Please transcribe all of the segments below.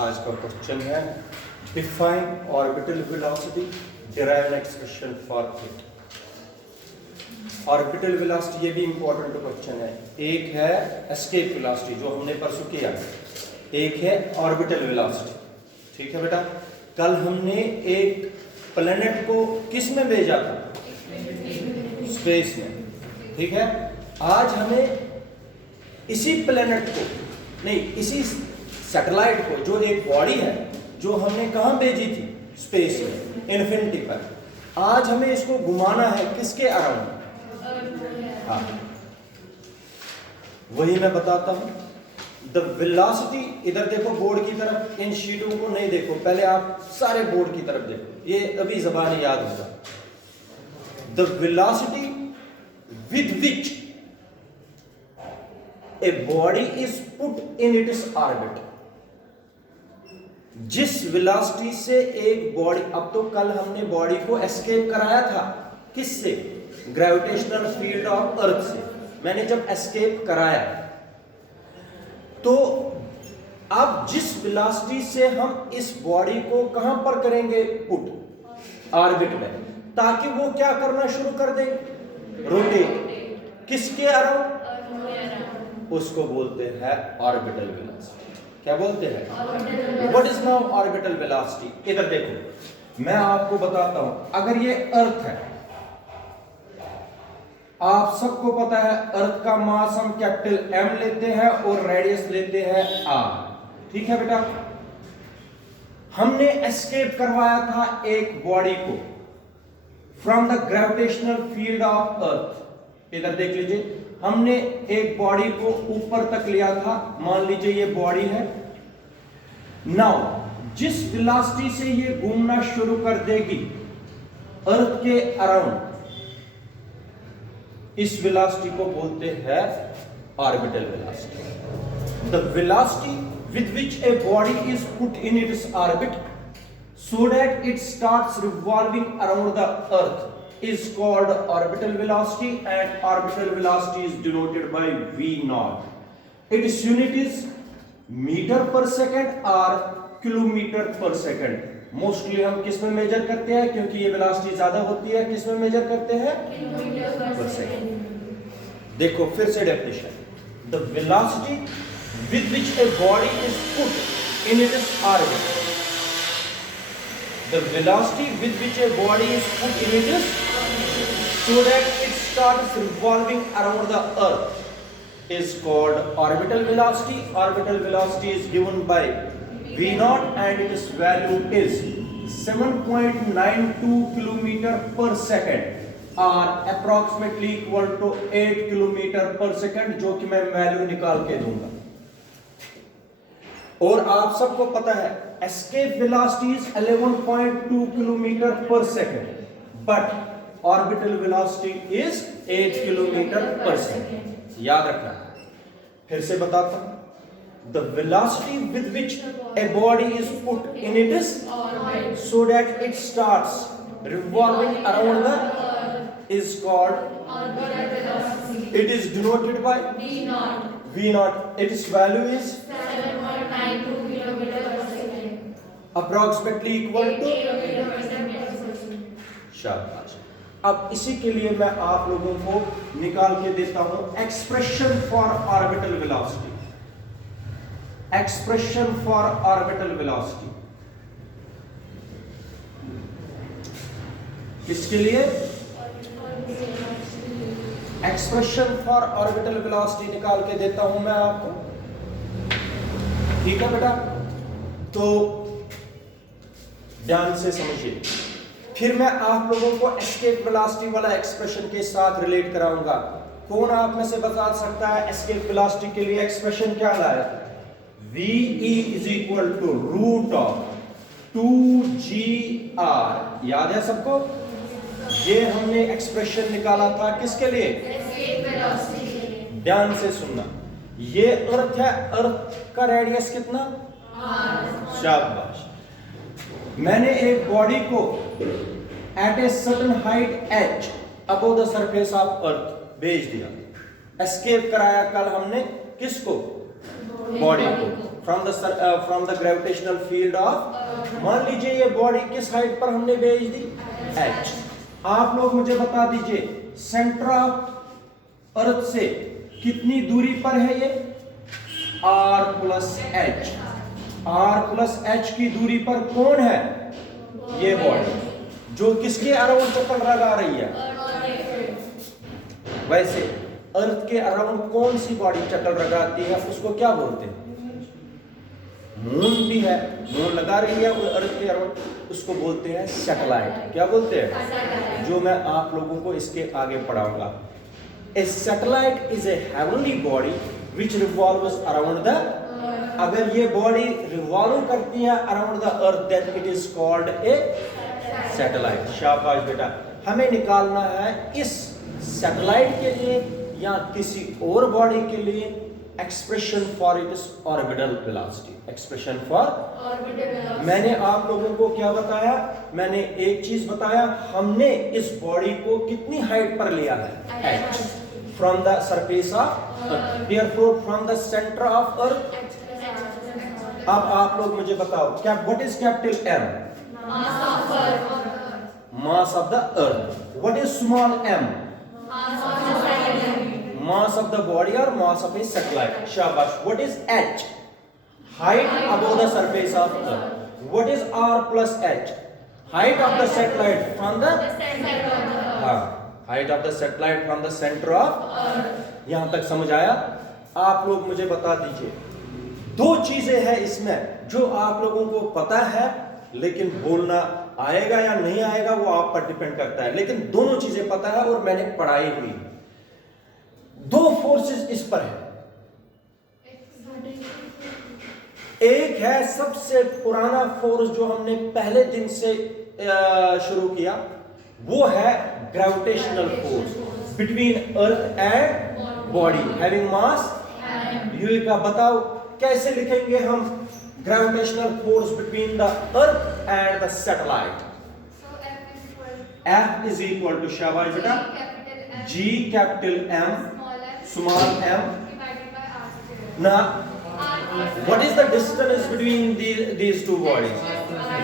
आज का क्वेश्चन है define orbital velocity, derive an expression for it. Orbital velocity ये भी इंपॉर्टेंट क्वेश्चन है। एक है एस्केप वेलोसिटी जो हमने परसों किया, एक है ऑर्बिटल वेलोसिटी। ठीक है बेटा, कल हमने एक प्लेनेट को किस में भेजा था? स्पेस में। ठीक है, आज हमें इसी प्लेनेट को नहीं, इसी सैटेलाइट को, जो एक बॉडी है जो हमने कहां भेजी थी? स्पेस में, इन्फिनिटी पर। आज हमें इसको घुमाना है किसके अराउंड? हाँ, वही मैं बताता हूं। द वेलोसिटी, इधर देखो बोर्ड की तरफ, इन शीटों को नहीं देखो, पहले आप सारे बोर्ड की तरफ देखो, ये अभी ज़बान याद होगा। The velocity with which a body is put in its orbit. जिस वेलोसिटी से एक बॉडी, अब तो कल हमने बॉडी को एस्केप कराया था, किससे? ग्रेविटेशनल फील्ड ऑफ अर्थ से। मैंने जब एस्केप कराया तो अब जिस वेलोसिटी से हम इस बॉडी को कहां पर करेंगे पुट? ऑर्बिट में, ताकि वो क्या करना शुरू कर दे? रोटेट। किसके अराउंड? उसको बोलते हैं ऑर्बिटल वेलोसिटी। क्या बोलते हैं? What is now orbital velocity? इधर देखो, मैं आपको बताता हूं। अगर ये अर्थ है, आप सबको पता है अर्थ का मास हम कैपिटल एम लेते हैं और रेडियस लेते हैं आर। ठीक है बेटा, हमने एस्केप करवाया था एक बॉडी को from the gravitational field of earth. इधर देख लीजिए, हमने एक बॉडी को ऊपर तक लिया था, मान लीजिए ये बॉडी है। नाउ जिस वेलोसिटी से ये घूमना शुरू कर देगी अर्थ के अराउंड, इस वेलोसिटी को बोलते हैं orbital velocity. The velocity with which a body is put in its orbit so that it starts revolving around the earth is called orbital velocity, and orbital velocity is denoted by v naught. Its unit is meter per second or kilometer per second. Mostly हम किस में major करते हैं? क्योंकि ये velocity ज्यादा होती है, किस में मेजर करते हैं? Kilometre per second. देखो फिर से definition, the velocity with which a body is put in its orbit. The velocity with which a body is put in it so that it starts revolving around the earth is called orbital velocity. Orbital velocity is given by v naught and its value is 7.92 kilometer per second or approximately equal to 8 kilometer per second, जो कि मैं value निकाल के दूंगा। और आप सबको पता है escape velocity is 11.2 kilometre per second, but orbital velocity is 8 kilometre per second. याद रखना। फिर से बताता हूं, the velocity with which a body is put in its orbit so that it starts revolving around the is called orbital velocity. It is denoted by v naught. Its value is 7.92 kilometre per second, approximately equal to kilometre per second. शाबाश। अब इसी के लिए मैं आप लोगों को निकाल के देता हूं expression for orbital velocity. Expression for orbital velocity किसके लिए? एक्सप्रेशन फॉर ऑर्बिटल वेलोसिटी निकाल के देता हूं मैं आपको। ठीक है बेटा, तो ध्यान से समझिए। फिर मैं आप लोगों को एस्केप वेलोसिटी वाला एक्सप्रेशन के साथ रिलेट कराऊंगा। कौन आप में से बता सकता है एस्केप वेलोसिटी के लिए एक्सप्रेशन क्या लाया? v e is equal to root of 2gr। याद है सबको? ये हमने एक्सप्रेशन निकाला था किसके लिए? Escape velocity. ध्यान से सुनना, ये अर्थ है, अर्थ का रेडियस कितना? r। शाबाश। मैंने एक बॉडी को at a certain height h above the surface of earth भेज दिया, एस्केप कराया कल हमने किसको? बॉडी को। From the gravitational field of, मान लीजिए ये बॉडी किस हाइट पर हमने भेज दी, h। आप लोग मुझे बता दीजिए सेंटर ऑफ अर्थ से कितनी दूरी पर है ये, r plus H. r plus H की दूरी पर कौन है, ये बॉडी जो किसके अराउंड चक्कर लगा रही है। वैसे अर्थ के अराउंड कौन सी बॉडी चक्कर लगाती है, उसको क्या बोलते हैं, मून भी है, मून लगा रही है अर्थ के अराउंड, उसको बोलते हैं सैटेलाइट। क्या बोलते हैं, जो मैं आप लोगों को इसके आगे पढ़ाऊंगा। A satellite is a heavenly body which revolves around the, अगर ये बॉडी रिवॉल्व करती है around the earth then it is called a satellite. शाबाश बेटा, हमें निकालना है इस सैटेलाइट के लिए या किसी और बॉडी के लिए expression for its orbital velocity. Expression for orbital, मैंने आप लोगों को क्या बताया, मैंने एक चीज बताया, हमने इस बॉडी को कितनी हाइट पर लिया है, h, from the surface of earth, therefore from the centre of earth. अब आप लोग मुझे बताओ क्या, what is capital M, mass of the earth. What is small m, mass of the body or mass of a satellite। शाबाश। What is h, height above the surface of earth। What is r plus h, height of the satellite from the height of the satellite from the center of earth। यहां तक समझ आया। आप लोग मुझे बता दीजिए, दो चीजें हैं इसमें जो आप लोगों को पता है, लेकिन बोलना आएगा या नहीं आएगा वो आप पर डिपेंड करता है, लेकिन दोनों चीजें पता है और मैंने पढ़ाई हुई। दो फोर्सेस इस पर है, एक है सबसे पुराना फोर्स जो हमने पहले दिन से शुरू किया, वो है gravitational force between earth and body having mass. ये का बताओ कैसे लिखेंगे हम gravitational force between the earth and the satellite. F is equal to, शाबाश बेटा, G capital M small m। Now what is the distance between these two bodies?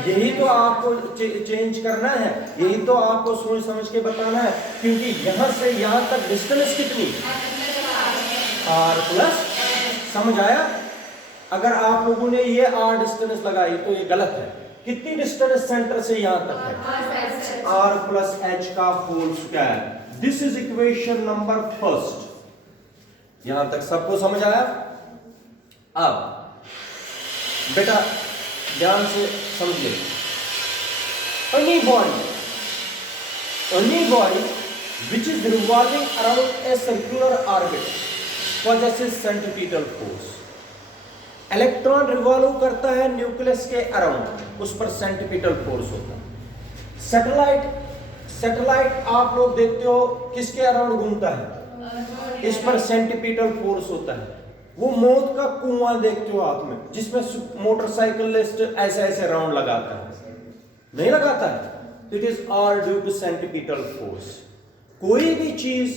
यही तो आपको चेंज करना है, यही तो आपको सोच समझ के बताना है, क्योंकि यहां से यहां तक डिस्टेंस कितनी, r प्लस। समझ आया? अगर आप लोगों ने ये r डिस्टेंस लगाई तो ये गलत है। कितनी डिस्टेंस सेंटर से यहां तक है, r प्लस h का whole square. This is equation number first. यहां तक सबको समझ आया? अब बेटा ध्यान से समझिए, any body which is revolving around a circular orbit possesses centripetal force। Electron revolve करता है न्यूक्लियस के अराउंड, उस पर सेंट्रीपिटल फोर्स होता है। सैटेलाइट आप लोग देखते हो किसके अराउंड घूमता है, इस पर सेंट्रीपिटल फोर्स होता है। वो मौत का कुआं देखते हो आप में, जिसमें मोटरसाइकिलिस्ट ऐसे ऐसे राउंड लगाता है, नहीं लगाता है। It is all due to centripetal force. कोई भी चीज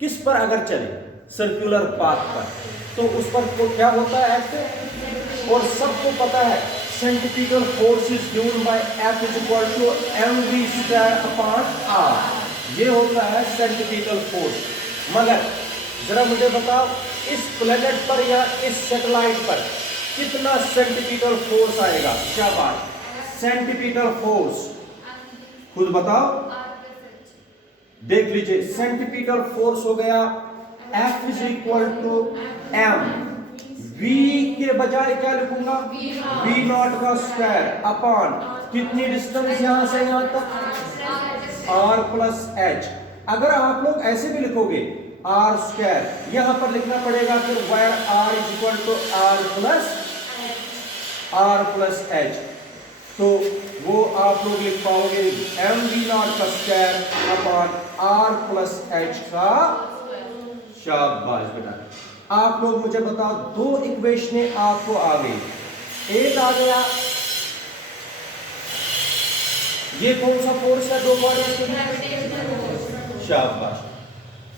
किस पर अगर चले, सर्कुलर पाथ पर, तो उस पर तो क्या होता है, एक्ट। और सबको पता है centripetal force is given by F is equal to mv square upon r। ये होता है सेंट्रीपिटल फोर्स। मगर जरा मुझे बताओ, इस प्लेनेट पर या इस सैटेलाइट पर कितना सेंट्रीपिटल फोर्स आएगा? क्या बात, सेंट्रीपिटल फोर्स खुद बताओ, देख लीजिए। सेंट्रीपिटल फोर्स हो गया F is equal to m, v के बजाय क्या लिखूंगा, v नॉट का स्क्वायर अपॉन कितनी डिस्टेंस यहां से यहां तक, r प्लस h। अगर आप लोग ऐसे भी लिखोगे r स्क्वायर, यहां पर लिखना पड़ेगा फिर where r is equal to r plus h। तो वो आप लोग लिख पाओगे mv नॉट का square upon r plus h का। शाबाश बेटा। आप लोग मुझे बताओ, दो इक्वेशनें आपको आ गई। एक आ गया, ये कौन सा फोर्स है दो बॉडीज के? शाबाश।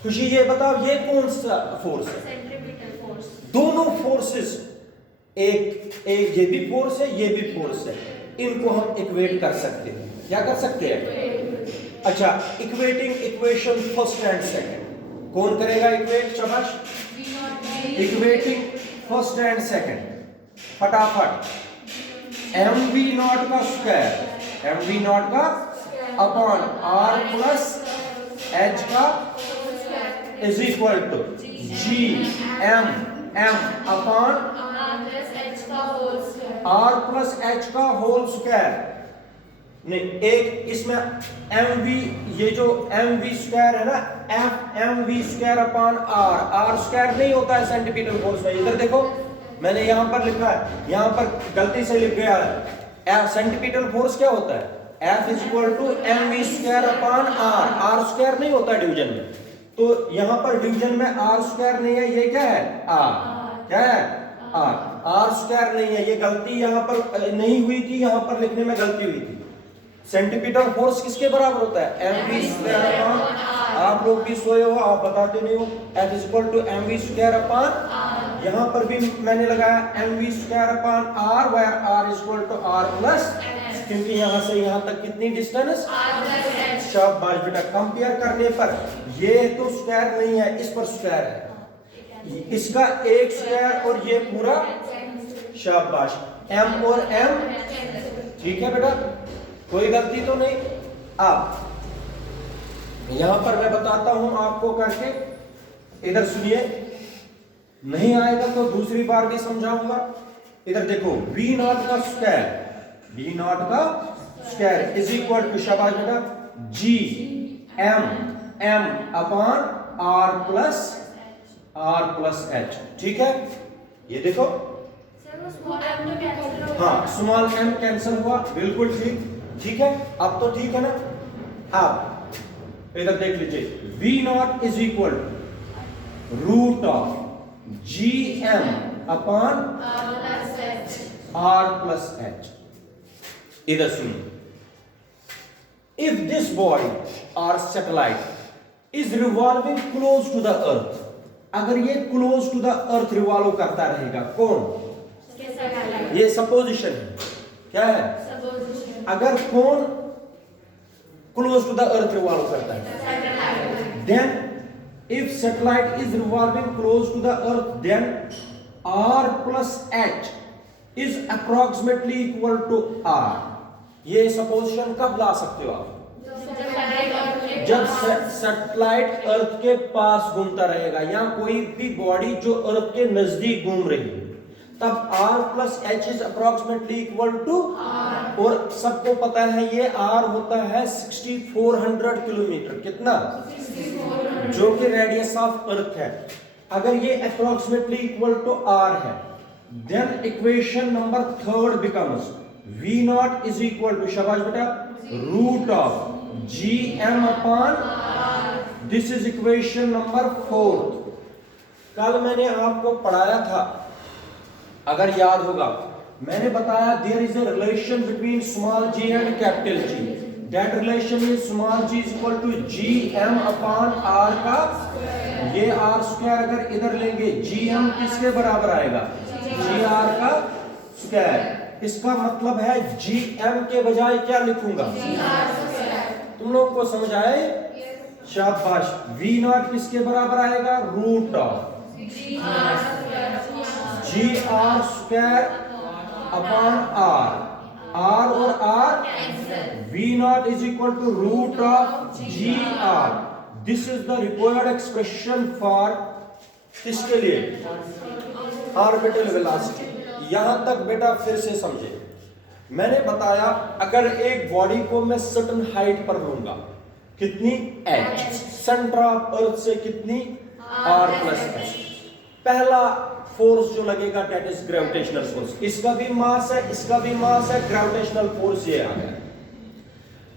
खुशी ये बताओ, ये कौन सा फोर्स है? दोनों फोर्सेस एक ये भी फोर्स है, ये भी फोर्स है, इनको हम इक्वेट कर सकते हैं। क्या कर सकते हैं? अच्छा, equating equation first and second कौन करेगा इक्वेट? शाबाश। इक्वेटिंग फर्स्ट एंड सेकंड फटाफट। एम वी नॉट का स्क्वायर, एम वी नॉट का अपॉन आर प्लस एच का is equal to G M upon R plus H का होल स्क्वायर। नहीं, एक इसमें एम वी, ये जो एम वी स्क्वायर है ना, F M V square upon R, R square नहीं होता है सेंटीमीटर फोर्स में। इधर देखो मैंने यहां पर लिखा है, यहां पर गलती से लिख गया है। सेंटीमीटर फोर्स क्या होता है? F is equal to M V square upon R, R square नहीं होता डिवीजन में। तो यहां पर डिवीजन में आर स्क्वायर नहीं है, ये क्या है? आर। क्या है? आर स्क्वायर नहीं है। ये गलती यहां पर नहीं हुई थी, यहां पर लिखने में गलती हुई थी। सेंटीमीटर फोर्स किसके बराबर होता है? एम वी स्क्वायर अपॉन, आप लोग भी सोए हो, आप बताते नहीं हो। F is equal to M V square upon, यहां पर भी मैंने लगाया M V square upon R, where R is equal to R plus, क्योंकि यहां से यहां तक कितनी डिस्टेंस? शाबाश बेटा। कंपेयर करने पर ये तो स्क्वायर नहीं है, इस पर स्क्वायर है, इसका एक स्क्वायर और ये पूरा। शाबाश। एम और एम, ठीक है बेटा, कोई गलती तो नहीं। अब यहां पर मैं बताता हूं आपको करके, इधर सुनिए, नहीं आएगा तो दूसरी बार भी समझाऊंगा। इधर देखो, वी नॉट का स्क्वायर, वी नॉट का स्क्वायर इज इक्वल टू, शाबाश बेटा, G M upon R plus H. ठीक है, ये देखो, हाँ, स्मॉल एम कैंसिल हुआ, बिल्कुल ठीक। ठीक है, अब तो ठीक है ना। अब इधर देख लीजिए, V not is equal root of G M upon R plus H. इधर सुनिए, इफ दिस बॉडी और satellite is revolving close to the earth, अगर ये close to the earth revolve करता रहेगा, कौन? ये सपोजिशन है। क्या है? अगर कौन close to the earth revolve करता है, then if satellite is revolving close to the earth, then R plus H is approximately equal to R. ये सपोजिशन कब ला सकते हो आप? जब सैटेलाइट अर्थ के पास घूमता रहेगा, या कोई भी बॉडी जो अर्थ के नजदीक घूम रही है, तब r plus H is approximately equal to, और सबको पता है ये r होता है 6400 किलोमीटर। कितना? जो कि रेडियस ऑफ अर्थ है। अगर ये अप्रोक्सीमेटली इक्वल टू r है, then equation number third becomes v not is equal to, शाबाश बेटा, root of G M upon, this is equation number fourth. कल मैंने आपको पढ़ाया था, अगर याद होगा, मैंने बताया there is a relation between small G and capital G. That relation is small G is equal to G M upon R का, ये आर स्क्वायर अगर इधर लेंगे, जी एम किसके बराबर आएगा? जी आर का स्क्वायर। इसका मतलब है जी एम के बजाय क्या लिखूंगा? तुम लोग को समझ आए? शाबाश। वी नॉट किसके बराबर आएगा? Root of G R square upon R, R और R, V not is equal to root of G R. This is the required expression for किसके लिए? Orbital velocity. यहां तक बेटा फिर से समझे, मैंने बताया अगर एक बॉडी को मैं सर्टेन हाइट पर लूंगा, कितनी? h, सेंटर ऑफ अर्थ से कितनी? r plus H. पहला फोर्स जो लगेगा दैट इज ग्रेविटेशनल फोर्स। इसका भी मास है, इसका भी मास है, ग्रेविटेशनल फोर्स ये आ गया।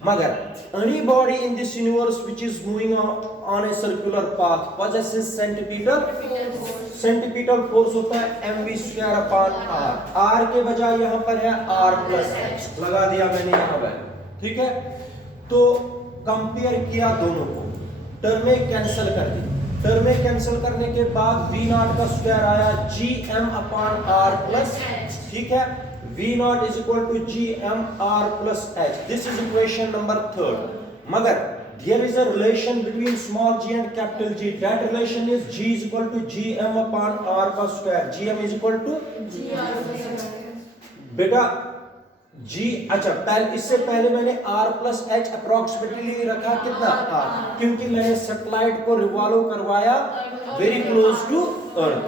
मगर any body in this universe which is moving on a circular path possesses centimetre force होता है mv square upon r। r के बजाय यहां पर है r प्लस h लगा दिया मैंने यहां पर। ठीक है, तो कंपेयर किया दोनों को, टर्में कैंसिल कर दी, टर्म में कैंसिल करने के बाद वी नॉट का स्क्वायर आया G M upon R plus, ठीक है, V not is equal to G M R plus H, this is equation number 3. मगर there is a relation between small g and capital G, that relation is g is equal to gm upon r का square, gm is equal to बेटा g, अच्छा पहले इससे पहले मैंने r plus H approximately रखा कितना r, क्योंकि मैंने सैटेलाइट को रिवॉल्व करवाया वेरी क्लोज टू अर्थ,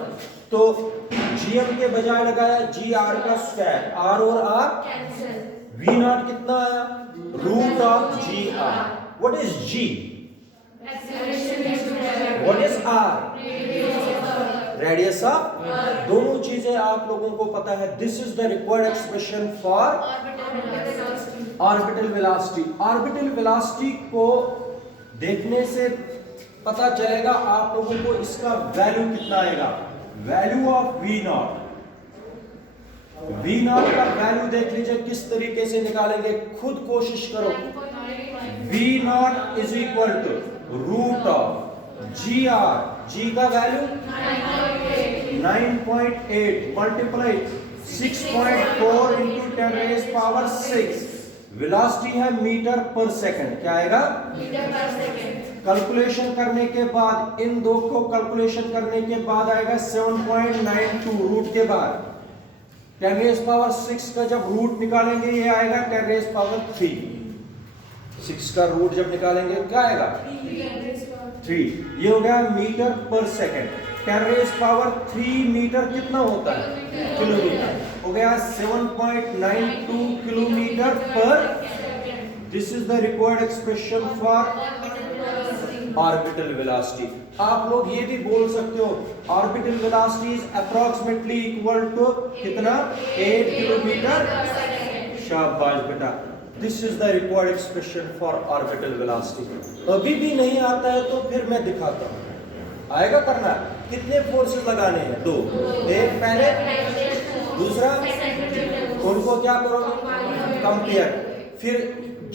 तो gm के बजाय लगाया जी आर का स्क्वायर, r और r कैंसिल, v नॉट कितना आया root of G R. What is G? What is R? Radius of. दोनों चीजें आप लोगों को पता है. This is the required expression for orbital velocity. Orbital velocity को देखने से पता चलेगा आप लोगों को इसका वैल्यू कितना आएगा. Value of V not. V not का वैल्यू देख लीजिए किस तरीके से निकालेंगे, खुद कोशिश करो. V not is equal to root of G R, G का value 9.8 multiply 6.4 into 10 raise power 6, velocity है मीटर पर सेकंड, क्या आएगा मीटर पर सेकंड. कैलकुलेशन करने के बाद इन दो को कैलकुलेशन करने के बाद आएगा 7.92 रूट के बाद 10 रेज़ पावर 6 का जब रूट निकालेंगे ये आएगा 10 रेज़ पावर 3. 6 का रूट जब निकालेंगे क्या आएगा 3. ये हो गया metre per second. 10 raise power 3 metre कितना होता है किलोमीटर, हो गया 7.92 किलोमीटर पर. This is the required expression for orbital velocity. आप लोग ये भी बोल सकते हो orbital velocity is approximately equal to कितना 8 किलोमीटर. शाबाश बेटा. This is the required expression for orbital velocity. अभी भी नहीं आता है तो फिर मैं दिखाता हूँ, आएगा करना. कितने फोर्सेस लगाने हैं, 2. एक पहले, दूसरा उनको क्या करोगे कंपेयर. फिर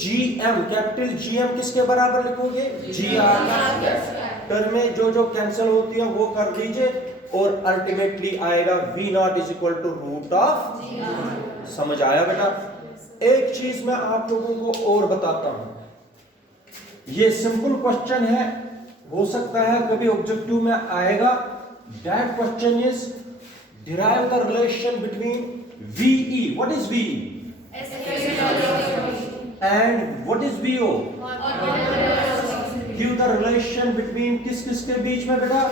GM कैपिटल GM किसके बराबर लिखोगे GR का स्क्वायर. टर्म में जो जो कैंसिल होती है वो कर दीजिए और अल्टीमेटली आएगा V not is equal to root of. समझ आया बेटा. एक चीज मैं आप लोगों को और बताता हूं, ये सिंपल क्वेश्चन है, हो सकता है कभी ऑब्जेक्टिव में आएगा. That question is derive the relation between VE. What is VE and what is VO. Give the relation between किस किस के बीच में बेटा,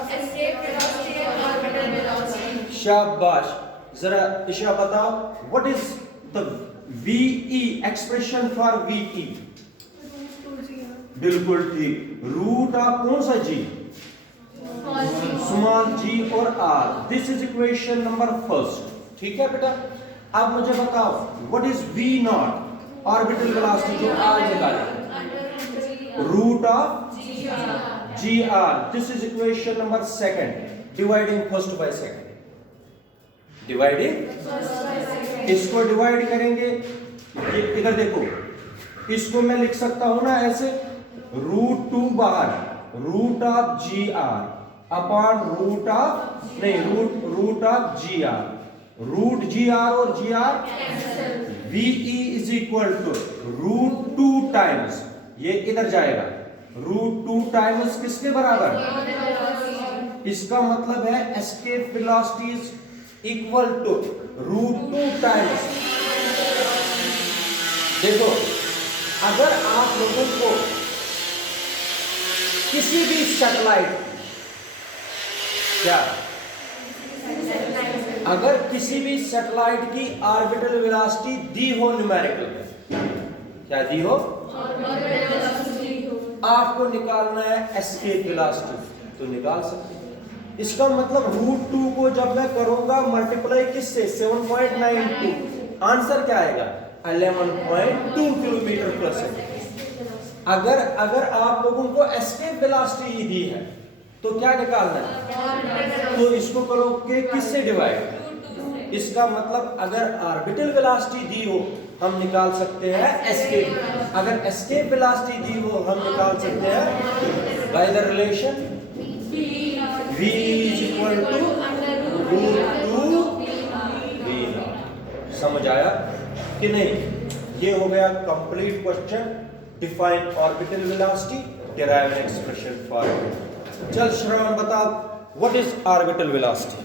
शाबाश. जरा इशा बताओ what is the VE expression for VE. बिल्कुल ठीक. रूट ऑफ कौन सा G, स्मॉल g और r. This is equation number 1. ठीक है बेटा. अब मुझे बताओ what is V naught orbital velocity जो r निकाले, root of GR. This is equation number 2. Dividing first by second. Dividing, इसको डिवाइड करेंगे, ये इधर देखो, इसको मैं लिख सकता हूं ना ऐसे, रूट 2 बाहर, root of G R upon root of नहीं root of G R. Root G R और G R, VE is equal to root 2 times, ये इधर जाएगा, रूट 2 टाइम्स किसके बराबर, इसका मतलब है escape velocity is equal to root 2 times. देखो अगर आप लोगों को किसी भी सैटेलाइट, क्या अगर किसी भी सैटेलाइट की ऑर्बिटल वेलोसिटी दी हो न्यूमेरिकल, क्या दी हो, आपको निकालना है एस्केप वेलोसिटी, तो निकाल सकते हैं. इसका मतलब रूट 2 को जब मैं करूंगा मल्टीप्लाई किससे 7.92, आंसर क्या आएगा 11.2 किलोमीटर पर सेकंड. अगर आप लोगों को एस्केप वेलोसिटी ही दी है तो क्या निकालना है, तो इसको करोगे किससे डिवाइड. इसका मतलब अगर ऑर्बिटल वेलोसिटी दी हो हम निकाल सकते हैं एस्केप, अगर एस्केप वेलोसिटी दी हो हम निकाल सकते हैं by the relation v is equal to √2 v naught। समझ आया कि नहीं? ये हो गया complete question. Define orbital velocity, derive an expression for it. चल श्रवण बता, व्हाट इज ऑर्बिटल वेलोसिटी?